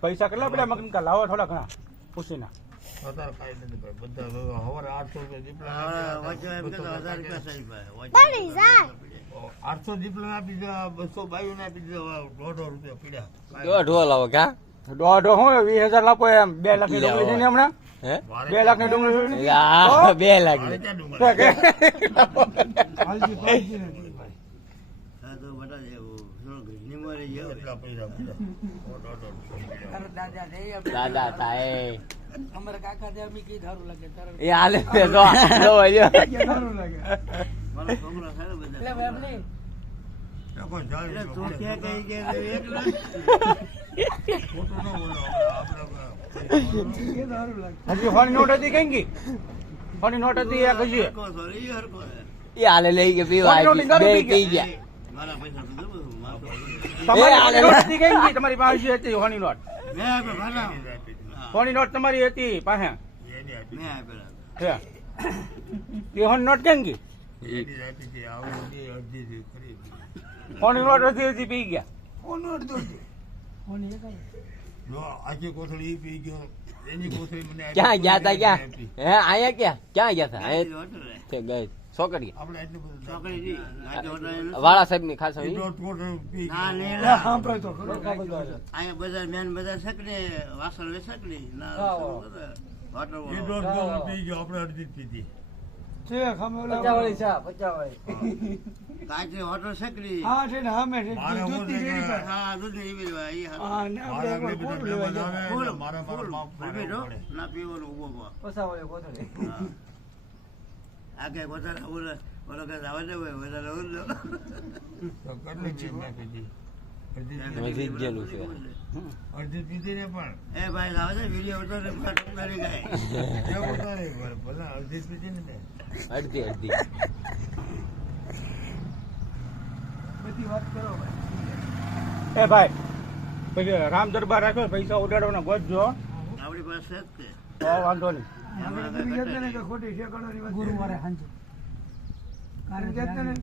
પૈસા કેટલા પડ્યા મગનકા લાવો થોડા ઘણા પૂછીને વધારે કાંઈ નથી ભાઈ બધા સવારે 800 દીપડા 800 દીપડા આપી દીધા 200 બાયું આપી દીધા 150 રૂપિયા પીડ્યા ઢોલ લાવો કા દોઢો હું 20,000 લાપો એમ 2 લાખ ની ડુંગળી છે ને હમણાં હે 2 લાખ ની ડુંગળી છે 2 લાખ દાદા થાય અમારા કાકા દે અમી કી ધારું લાગે તારે એ હાલે તો જો ધારું લાગે મારા છોકરા સારા બધા એટલે ફેમિલી કોઈ જાણે તો કે કઈ કે એકલા ફોટો ન બોલો આપણે કે ધારું લાગે હજી ફોન નોટ હતી કઈ ગઈ ફોન નોટ હતી એક હજી કો સોરી હરકો એ હાલે લઈ કે પીવા બે પી ગયા મારા પૈસા તો દો તમારી નોટ હતી કઈ ગઈ તમારી પાસે હતી ફોની નોટ મે આપે ભાડા ફોની નોટ તમારી હતી પાસે મે આપેલા હે તે ફોન નોટ કેમ ગઈ એની આપી છે આવડી અડધી ખરી ફોની નોટ હતી પી ગયા કોનો અડધો કોની એક જો આજે કોથળી પી ગયો એની કોથળી મને ક્યાં ગયા તા ક્યાં હે આયા ક્યાં ગયા તા હોટલ તે ગઈ સોકડી આપણે એટલું બધું છોકરી જી આજે હોટલ વાળા સાહેબ ની ખાસ પી ના ને સાંભળો તો અહીંયા બધા મેન બધા સકડે વાસણ વેસકડી ના હોટલ છે ખમે ઓલા 50 વાળી ચા 50 વાળી કાચે હોટલ સકડી હા છે ને અમે છે દૂધની ડેરી પર હા દૂધ એવી ઈ હા ને આપણે એકવાર પૂરું લેવા જાય ફૂલ ના પીવાનું ઉભો પસા વાળી કોથળી આ કઈ વધારે ઓલો કે આવે ને વધારે ઓલો મજી ગયેલું છે અડધી પીધી ને પણ એ ભાઈ લાવે છે વિડિયો ઉતારે ઉતારી ગઈ એ ઉતારે ભલા અડધી પીધી ને અડધી બધી વાત કરો ભાઈ એ ભાઈ પછી રામ દરબાર રાખ્યો પૈસા ઉડાડવાના ગોતજો આપણી પાસે જ છે તો વાંધો નહીં આપણે બીજા ને કે ખોટી ઠેકાણોની વાત ગુરુવારે સાંજે કારણ કે